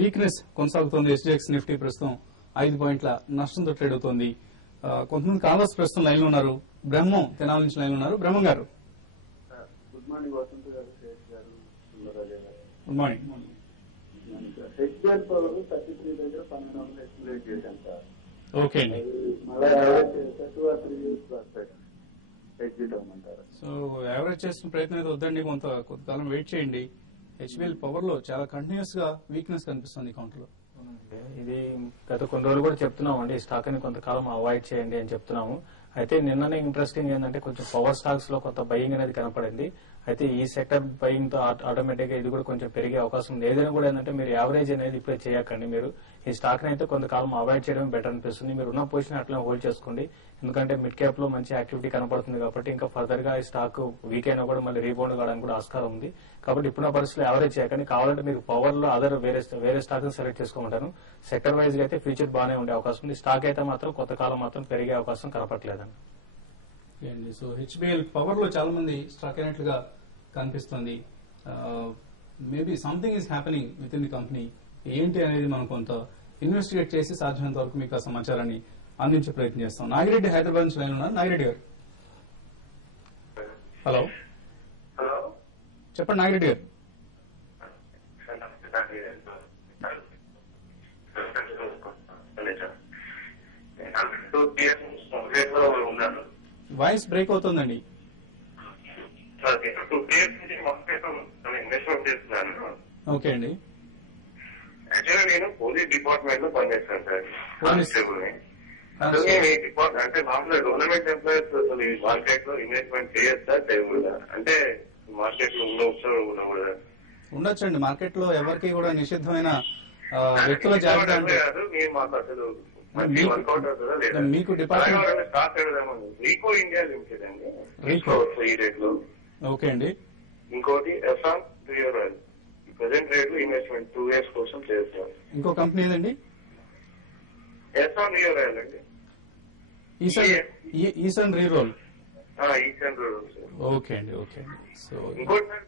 Weakness కొనసాగుతోంది. SGX Nifty ప్రస్తుతం 5 పాయింట్ల నష్టంతో ట్రేడ్ అవుతోంది. కొంతమంది కాలర్స్ ప్రస్తుతం లైన్ లో ఉన్నారు. బ్రహ్మం తెనాల నుంచి లైన్ లో ఉన్నారు. బ్రహ్మం గారు గుడ్ మార్నింగ్ వసంత్ గారు, శేష్ గారు, సుందరరాజు గారు. Good morning. HBL పవర్ 33 దగ్గర 1200 ఎస్టిమేట్ చేశాను సార్. ఓకే అండి. మళ్ళీ యావరేజ్ 2 or 3 years ఎగ్జిట్ అవ్వమంటారు. సో యావరేజ్ చేస్తున్న ప్రయత్నం అయితే వద్దండి, కొంతకాలం వెయిట్ చేయండి. HBL పవర్ లో చాలా కంటిన్యూస్ గా వీక్నెస్ కనిపిస్తుంది కౌంటర్ లో. ఇది గత కొన్ని రోజులు కూడా చెప్తున్నాం అండి, స్టాక్ ని కొంతకాలం అవాయిడ్ చేయండి అని చెప్తున్నాము. అయితే నిన్ననే ఇంట్రెస్టింగ్ ఏంటంటే కొంచెం పవర్ స్టాక్స్ లో కొంత బయింగ్ అనేది కనపడింది. అయితే ఈ సెక్టర్ బయింగ్ తో ఆటోమేటిక్ గా ఇది కూడా కొంచెం పెరిగే అవకాశం ఉంది. ఏదైనా కూడా ఏంటంటే మీరు యావరేజ్ అనేది ఇప్పుడే చేయకండి. మీరు ఈ స్టాక్ ని అయితే కొంతకాలం అవాయిడ్ చేయడం బెటర్ అనిపిస్తుంది. మీరు ఉన్న పొజిషన్ అట్లా హోల్డ్ చేసుకోండి. ఎందుకంటే మిడ్ క్యాప్ లో మంచి యాక్టివిటీ కనపడుతుంది కాబట్టి ఇంకా ఫర్దర్ గా ఈ స్టాక్ వీక్ అయినా కూడా మళ్ళీ రీబౌండ్ కావడానికి కూడా ఆస్కారం ఉంది. కాబట్టి ఇప్పుడున్న పరిస్థితుల్లో యావరేజ్ చేయకండి. కావాలంటే మీరు పవర్ లో అదర్ వేరే స్టాక్ సెలెక్ట్ చేసుకోమంటాను. సెక్టర్ వైజ్ గా అయితే ఫ్యూచర్ బాగానే ఉండే అవకాశం ఉంది. స్టాక్ అయితే మాత్రం కొంతకాలం మాత్రం పెరిగే అవకాశం కనపట్లేదండి. సో HBL పవర్ లో చాలా మంది స్ట్రక్ అయినట్లుగా కనిపిస్తుంది. Maybe something is happening with in the company. ఏంటి అనేది మనం కొంత ఇన్వెస్టిగేట్ చేసి సాధ్యమైనంత వరకు మీకు ఆ సమాచారాన్ని అందించే ప్రయత్నం చేస్తాం. నాగిరెడ్డి హైదరాబాద్ నుంచి లైన్ ఉన్నారు. నాగిరెడ్డి గారు హలో. హలో చెప్పండి నాగిరెడ్డి గారు. వాయిస్ బ్రేక్ అవుతుందండి. ఇన్వెస్ట్మెంట్ చేస్తున్నాను. ఓకే అండి. యాక్చువల్గా నేను పోలీస్ డిపార్ట్మెంట్ లో పనిచేస్తాను సార్. కానిస్టేబుల్ ని. అందుకే మీ డిపార్ట్మెంట్ అంటే మామూలుగా గవర్నమెంట్ ఎంప్లాయీస్ అసలు ఈ మార్కెట్ లో ఇన్వెస్ట్మెంట్ చేయొచ్చా చేయకూడదా? అంటే మార్కెట్ లో ఉండకూడదా? ఉండొచ్చండి. మార్కెట్ లో ఎవరికి కూడా నిషిద్ధమైన వ్యక్తుల జాబితా అంటే మీరు మాకు అసలు వర్కౌట్ అవుతుందా లేదా? మీకు డిపార్ట్మెంట్ స్టాక్ పెడదామని రీకో ఇండియా లిమిటెడ్ అండి. రీకో ఈ రేట్ లో. ఓకే అండి. ఇంకోటి SR real oil present rate లో ఇన్వెస్ట్మెంట్ 2 years కోసం చేస్తాం. ఇంకో కంపెనీ ఏదండి? ఎస్ఆర్ రియల్ ఆయిల్ అండి. ఈసన్ రీరోల్. ఈసన్ రీరోల్. ఓకే అండి. ఓకే అండి. సో ఇంకోటి సార్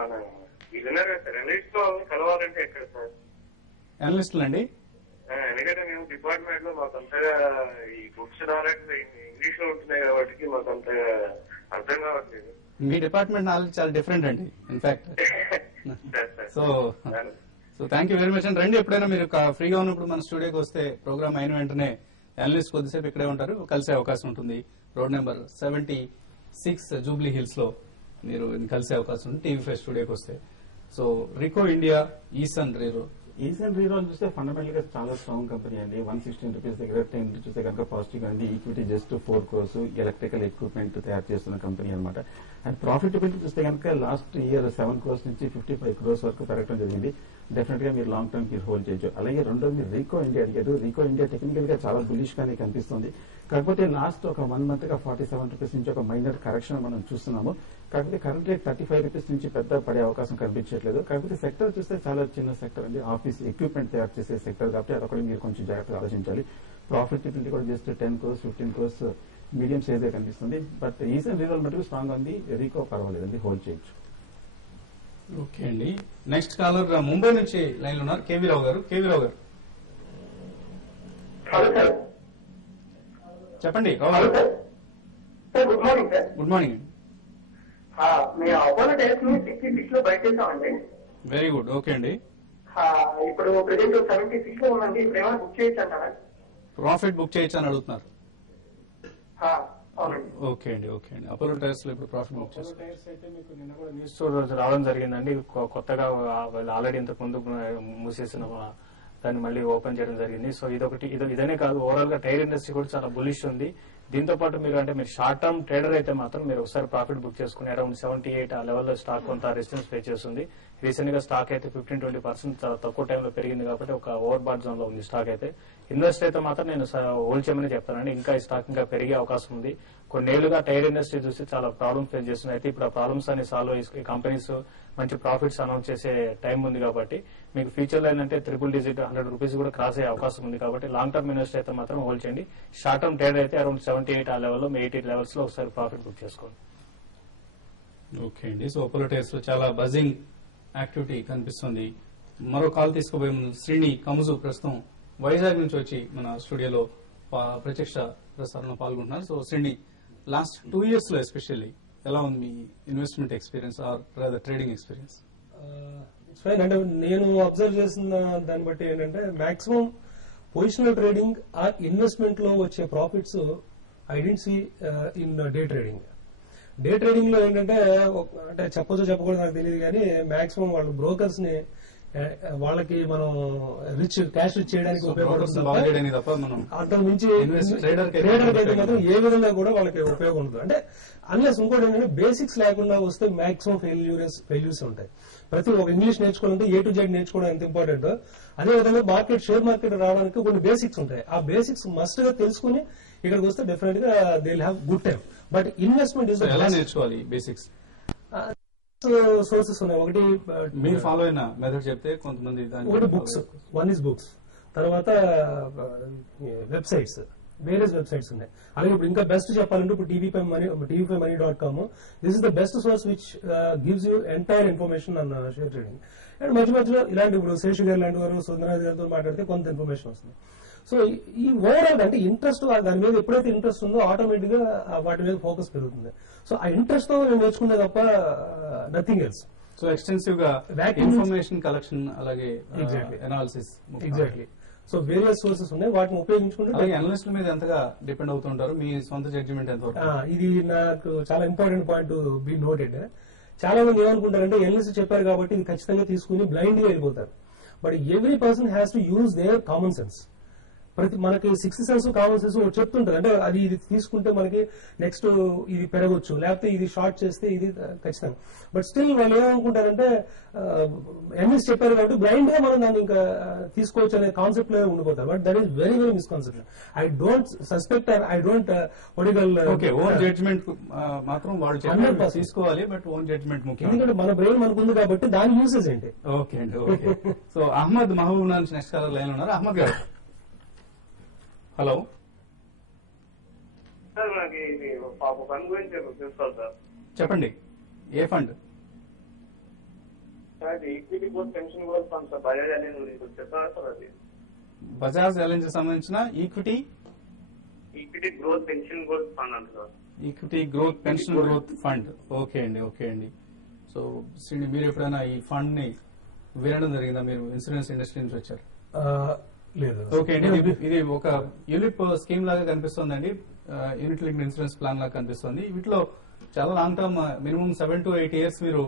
మన విన్నర్ అనలిస్ట్ లో కలవాలంటే ఎక్కడ సార్? అనలిస్టులు అండి. ఎందుకంటే మేము డిపార్ట్మెంట్ లో మాకు అంతగా ఈ బుక్స్ నాలెడ్జ్ ఇంగ్లీష్ లో ఉంటున్నాయి కాబట్టి మాకు అంతగా అర్థం కావట్లేదు. మీ డిపార్ట్మెంట్ నాలెడ్జ్ చాలా డిఫరెంట్ అండి in fact. So thank you very much అండి. రండి, ఎప్పుడైనా మీరు ఫ్రీగా ఉన్నప్పుడు మన స్టూడియోకి వస్తే ప్రోగ్రామ్ అయిన వెంటనే అనలిస్ట్ కొద్దిసేపు ఇక్కడే ఉంటారు, కలిసే అవకాశం ఉంటుంది. రోడ్ నెంబర్ 76 జూబ్లీ హిల్స్ లో మీరు కలిసే అవకాశం ఉంటుంది TV5 స్టూడియోకి వస్తే. సో రికో ఇండియా ఈసన్ రీరోల్. ఈసన్ రీరోల్ చూస్తే ఫండమెంటల్ గా చాలా స్ట్రాంగ్ కంపెనీ అండి. 116 రూపీస్ దగ్గర 10 చూస్తే కనుక పాజిటివ్ గా ఉంది. Equity just 4 crores, electrical equipment తయారు చేస్తున్న కంపెనీ అనమాట. అండ్ ప్రాఫిటబిలిటీ చూస్తే కనుక లాస్ట్ ఇయర్ 7 crores నుంచి 55 crores వరకు పెరగడం జరిగింది. డెఫినెట్ గా మీరు లాంగ్ టర్మ్ మీరు హోల్డ్ చేయొచ్చు. అలాగే రెండోది మీరు రీకో ఇండియా అడిగారు. రీకో ఇండియా టెక్నికల్ గా చాలా బులిష్ గానే కనిపిస్తుంది. కాకపోతే లాస్ట్ ఒక 1 month గా 47 రూపీస్ నుంచి ఒక మైనర్ కరెక్షన్ మనం చూస్తున్నాము. కాకపోతే కరెంట్ రేట్ 35 రూపీస్ నుంచి పెద్ద పడే అవకాశం కనిపించట్లేదు. కాకపోతే సెక్టర్ చూస్తే చాలా చిన్న సెక్టర్ అండి. ఆఫీస్ ఎక్విప్మెంట్ తయారు చేసే సెక్టర్ కాబట్టి అదొకటి మీరు కొంచెం జాగ్రత్తగా ఆలోచించాలి. ప్రాఫిటబిలిటీ కూడా just 10 crores 15 crores medium size కనిపిస్తుంది. బట్ ఈసన్ రీరోల్ మటుకు స్ట్రాంగ్ ఉంది. రీకో పర్వాలేదండి, హోల్డ్ చేయొచ్చు. ఓకే అండి. నెక్స్ట్ కాలర్ ముంబై నుంచి లైన్ ఉన్నారు. కేవీ రావు గారు. చెప్పండి రావు గారు. Good morning sir. Good morning. మేము అపోలో టైర్స్ ని 66 లో బయట చేసామండి. Very good. ఓకే అండి. ఇప్పుడు ప్రెసెంట్ 76 లో ఉందండి. ఇప్పుడు ఏమైనా బుక్ చేయొచ్చు అంటారా? ప్రాఫిట్ బుక్ చేయొచ్చు అని అడుగుతున్నారు. అవునండి. ఓకే అండి. అపోలో టైర్స్ లో ఇప్పుడు ప్రాఫిట్ బుక్ చేస్తారు. టైర్స్ అయితే మీకు నిన్న కూడా న్యూస్ రావడం జరిగిందండి. కొత్తగా వాళ్ళు ఆల్రెడీ ఇంతకు ముందు మూసేసిన దాన్ని మళ్ళీ ఓపెన్ చేయడం జరిగింది. సో ఇదనే కాదు, ఓవరాల్ గా టైర్ ఇండస్ట్రీ కూడా చాలా బులిష్ ఉంది. దీంతో పాటు మీరు షార్ట్ టర్మ్ ట్రేడర్ అయితే మాత్రం మీరు ఒకసారి ప్రాఫిట్ బుక్ చేసుకుని అరౌండ్ 78 ఆ లెవెల్లో స్టాక్ కొంత రెసిస్టెన్స్ పే చేస్తుంది. రీసెంట్ గా స్టాక్ అయితే 15-20% చాలా తక్కువ టైంలో పెరిగింది కాబట్టి ఒక ఓవర్ బాట్ జోన్ లో ఉంది స్టాక్ అయితే. ఇన్వెస్ట్ అయితే మాత్రం నేను హోల్డ్ చేయమని చెప్తానండి. ఇంకా ఈ స్టాక్ ఇంకా పెరిగే అవకాశం ఉంది. కొన్నేళ్లుగా టైర్ ఇండస్ట్రీ చూసి చాలా ప్రాబ్లమ్స్ ఫేస్ చేస్తున్నాయి. అయితే ఇప్పుడు ఆ ప్రాబ్లమ్స్ అన్ని సాల్వ్ ఈ కంపెనీస్ మంచి ప్రాఫిట్స్ అనౌన్స్ చేసే టైం ఉంది కాబట్టి మీకు ఫ్యూచర్ లో ఏంటంటే 3 100 రూపీస్ కూడా క్రాస్ అయ్యే అవకాశం ఉంది. కాబట్టి లాంగ్ టర్మ్ ఇన్వెస్ట్ అయితే మాత్రం హోల్డ్ చేయండి. షార్ట్ టర్మ్ ట్రేడ్ అయితే అరౌండ్ 78 ఆ లెవెల్లో 80 లెవెల్స్ లో ఒకసారి ప్రాఫిట్ బుక్ చేసుకోండి. ఓకే అండి. సో అపోలో టైర్స్ లో చాలా బజింగ్ యాక్టివిటీ కనిపిస్తుంది. మరో కాల్ తీసుకోబోయే ముందు శ్రీని కముజు ప్రస్తుతం వైజాగ్ నుంచి వచ్చి మన స్టూడియోలో ప్రత్యక్ష ప్రసారంలో పాల్గొంటున్నారు. సో శ్రీని, లాస్ట్ 2 years లో ఎస్పెషల్లీ ఎలా ఉంది మీ investment experience or trading experience? It's fine. అంటే నేను అబ్జర్వ్ చేసిన దాన్ని బట్టి ఏంటంటే maximum positional trading or investment లో వచ్చే profits I don't see in day trading. Day trading లో ఏంటంటే అంటే చెప్పొచ్చో చెప్పకూడదు నాకు తెలియదు, కానీ మాక్సిమం వాళ్ళు బ్రోకర్స్ ని వాళ్ళకి మనం క్యాష్ రిచ్ చేయడానికి ఉపయోగపడుతుంది తప్ప మనం అంతకు మించి ట్రేడర్ అయితే మాత్రం ఏ విధంగా కూడా వాళ్ళకి ఉపయోగం ఉంటుంది. అంటే అన్లెస్ ఇంకోటి ఏంటంటే బేసిక్స్ లేకుండా వస్తే మాక్సిమం ఫెయిల్యూర్స్ ఉంటాయి. ప్రతి ఒక ఇంగ్లీష్ నేర్చుకోవాలంటే A to Z నేర్చుకోవడం ఎంత ఇంపార్టెంట్, అదే విధంగా షేర్ మార్కెట్ రావడానికి కొన్ని బేసిక్స్ ఉంటాయి. ఆ బేసిక్స్ మస్ట్ గా తెలుసుకుని ఇక్కడికి వస్తే డెఫినెట్ గా they will have good time. But investment is ఎలా నేర్చుకోవాలి బేసిక్స్? సోర్సెస్ ఉన్నాయి. ఒకటి మీరు ఫాలో అయిన మెథడ్ చెప్తే కొంతమంది ఒకటి బుక్స్, వన్ ఇస్ బుక్స్, తర్వాత వెబ్సైట్స్, వేరియస్ వెబ్సైట్స్ ఉన్నాయి. అలాగే ఇప్పుడు ఇంకా బెస్ట్ చెప్పాలంటే ఇప్పుడు tvmoney.com, this is the best source which gives you entire information on share trading. And మధ్యలో ఇలాంటి ఇప్పుడు శేషు గారు లాంటి వారు, సుందరరాజు గారితో మాట్లాడితే కొంత ఇన్ఫర్మేషన్ వస్తుంది. సో ఈ ఓవరాల్ అంటే ఇంట్రెస్ట్, దాని మీద ఎప్పుడైతే ఇంట్రెస్ట్ ఉందో ఆటోమేటిక్ గా వాటి మీద ఫోకస్ పెరుగుతుంది. సో ఆ ఇంట్రెస్ట్ తో నేను నేర్చుకునే తప్ప నథింగ్ ఎల్స్. సో ఎక్స్టెన్సివ్ గా ఇన్ఫర్మేషన్ కలెక్షన్, అలాగే analysis. Exactly. So various sources ఉన్నాయి, వాటిని ఉపయోగించుకుంటే అనలిస్టుల మీద ఎంతగా డిపెండ్ అవుతుంటారు? మీ సొంత జడ్జిమెంట్ ఎంత? ఇది నాకు చాలా important point to be noted. చాలా మంది ఏమనుకుంటారంటే ఎల్ఎస్ చెప్పారు కాబట్టి ఇది ఖచ్చితంగా తీసుకుని బ్లైండ్ గా వెళ్ళిపోతారు. But every person has to use their common sense. మనకి 6th సెన్స్ కామన్ సెన్స్ చెప్తుంటారు. అంటే అది ఇది తీసుకుంటే మనకి నెక్స్ట్ ఇది పెరగొచ్చు, లేకపోతే ఇది షార్ట్ చేస్తే ఇది ఖచ్చితంగా. బట్ స్టిల్ వాళ్ళు ఏమనుకుంటారంటే ఎంఎస్ చెప్పారు కాబట్టి బ్లైండ్ గా మనం దాన్ని ఇంకా తీసుకోవచ్చు అనే కాన్సెప్ట్ లో ఉండిపోతారు. But that is very very misconception. I don't suspect, I don't own judgement మాత్రం వాళ్ళు తీసుకోవాలి, బట్ ఓన్ జడ్జ్మెంట్ ముఖ్యం. ఎందుకంటే మన బ్రెయిన్ మనకు ఉంది కాబట్టి దాని యూసేజ్ ఏంటి. ఓకే అండి, ఓకే. సో అహ్మద్ మహబూబ్ నుంచి నెక్స్ట్ కాలర్ లైన్ ఉన్నారు. అహ్మద్ గారు, హలో సార్. నాకు పాప ఫండ్ గురించి తెలుసుకోవాలి సార్. చెప్పండి, ఏ fund? Sir equity growth pension growth fund sir, Bajaj Allianz గురించి చెప్తారా సార్? అది బజాజ్ అలయన్స్ సంబంధించిన equity growth pension growth fund అంట sir. Equity growth pension growth fund. Okay అండి, ఓకే అండి. సో శ్రీని, మీరు ఎప్పుడైనా ఈ ఫండ్ ని వినడం జరిగిందా? మీరు ఇన్సూరెన్స్ ఇండస్ట్రీ నుంచి వచ్చారు. లేదు. ఓకే అండి, ఇది ఒక యూనిప్ స్కీమ్ లాగా కనిపిస్తోందండి, యూనిట్ లింక్డ్ ఇన్సూరెన్స్ ప్లాన్ లాగా కనిపిస్తుంది. వీటిలో చాలా long term, minimum 7 to 8 years మీరు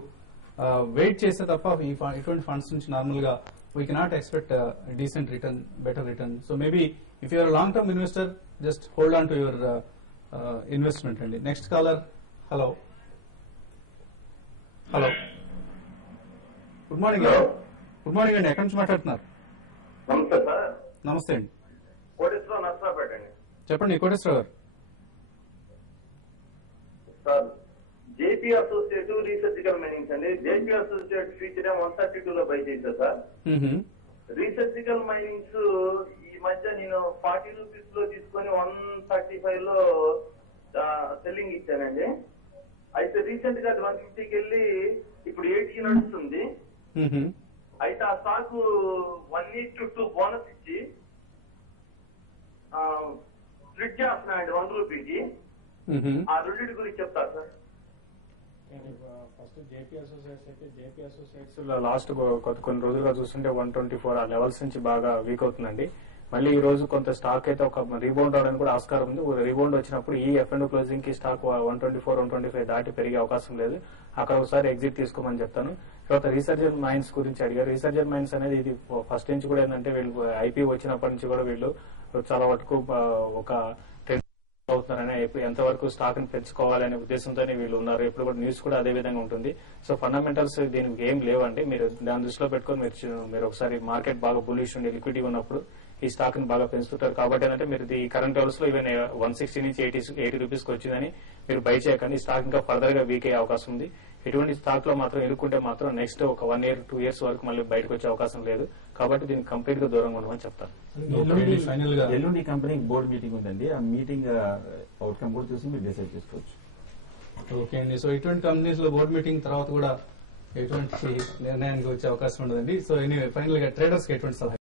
వెయిట్ చేస్తే తప్ప ఇటువంటి ఫండ్స్ నుంచి నార్మల్ గా we cannot expect decent return, better return. So maybe if you're long term investor, just hold on to your investment అండి. Next caller. Hello hello, good morning. Good morning అండి, ఎక్కడి నుంచి మాట్లాడుతున్నారు? నమస్తే సార్. నమస్తే అండి, కోటేశ్వరరావు నర్సరాపేట అండి. చెప్పండి కోటేశ్వరరావు గారు. సార్, జేపీ అసోసియేట్ రీసెర్చికల్ మైనింగ్స్ అండి. జేపీ అసోసియేట్ ఫ్యూచర్ 132 లో బై చేశా సార్. రీసెర్చికల్ మైనింగ్స్ ఈ మధ్య నేను 40 రూపీస్ లో తీసుకొని 135 లో సెల్లింగ్ ఇచ్చానండి. అయితే రీసెంట్ గా 150కి వెళ్ళి ఇప్పుడు 80 నడుస్తుంది. అయితే ఆ స్టాక్ 1:2 బోనస్ ఇచ్చి స్ప్లిట్ చేస్తున్నాయండి 1 రూపీకి. ఆ రెండింటి గురించి చెప్తారు సార్. ఫస్ట్ జేపీ అసోసియేట్స్ అయితే, జేపీ అసోసియేట్స్ లాస్ట్ కొన్ని రోజులుగా చూస్తుంటే 124 ఆ లెవెల్స్ నుంచి బాగా వీక్ అవుతుందండి. మళ్ళీ ఈ రోజు కొంత స్టాక్ అయితే ఒక రీబౌండ్ అవడానికి కూడా ఆస్కారం ఉంది. రీబౌండ్ వచ్చినప్పుడు ఈ F&O క్లోజింగ్ కి స్టాక్ 124, 125 దాటి పెరిగే అవకాశం లేదు. అక్కడ ఒకసారి ఎగ్జిట్ తీసుకోమని చెప్తాను. తర్వాత రీసర్జెంట్ మైన్స్ గురించి అడిగారు. రీసర్జెంట్ మైన్స్ అనేది ఇది ఫస్ట్ నుంచి కూడా ఏంటంటే వీళ్ళు ఐపీ వచ్చినప్పటి నుంచి కూడా వీళ్ళు చాలా వరకు ఒక అవుతున్నారని, ఎంతవరకు స్టాక్ ని పెంచుకోవాలనే ఉద్దేశంతోనే వీళ్ళు ఉన్నారు. ఎప్పుడు కూడా న్యూస్ కూడా అదే విధంగా ఉంటుంది. సో ఫండమెంటల్స్ దీనికి ఏం లేవండి. మీరు దాని దృష్టిలో పెట్టుకొని మీరు ఒకసారి మార్కెట్ బాగా బులిష్ ఉండి లిక్విడిటీ ఉన్నప్పుడు ఈ స్టాక్ ని బాగా పెంచుతుంటారు. కాబట్టి ఏంటంటే మీరు ఈ కరెంట్ లెవెల్స్ లో ఈవెన్ 160 నుంచి 80 రూపీస్కి వచ్చిందని మీరు బై చేయకండి. ఈ స్టాక్ ఇంకా ఫర్దర్ గా వీక్ అయ్యే అవకాశం ఉంది. ఇటువంటి స్టాక్ లో మాత్రం ఇరుక్కుంటే మాత్రం నెక్స్ట్ ఒక 1 year 2 years వరకు మళ్ళీ బయటకు వచ్చే అవకాశం లేదు. కాబట్టి దీనికి కంప్లీట్ గా దూరంగా ఉండమని చెప్తాను. ఎల్లుండి కంపెనీ బోర్డు మీటింగ్ ఉందండి. ఆ మీటింగ్ అవుట్కమ్ కూడా చూసి మీరు డిసైడ్ చేసుకోవచ్చు. ఓకే అండి. సో ఇటువంటి కంపెనీస్ లో బోర్డు మీటింగ్ తర్వాత కూడా ఎటువంటి నిర్ణయానికి వచ్చే అవకాశం ఉండదండి. సో ఎనీవే ఫైనల్ గా ట్రేడర్స్ కి ఎటువంటి సలహా